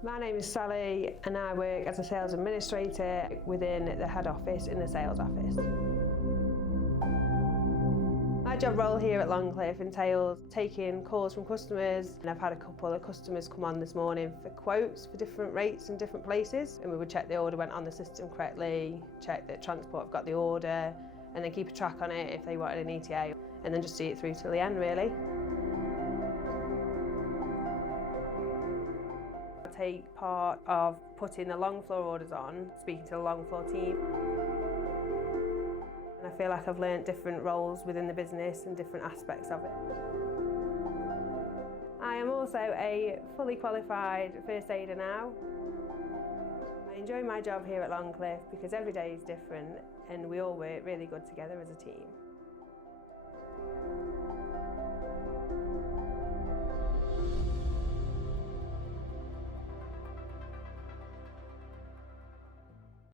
My name is Sally and I work as a sales administrator within the head office in the sales office. My job role here at Longcliffe entails taking calls from customers, and I've had a couple of customers come on this morning for quotes for different rates in different places, and we would check the order went on the system correctly, check that transport have got the order, and then keep a track on it if they wanted an ETA, and then just see it through till the end really. I take part of putting the long floor orders on, speaking to the long floor team. And I feel like I've learnt different roles within the business and different aspects of it. I am also a fully qualified first aider now. I enjoy my job here at Longcliffe because every day is different and we all work really good together as a team.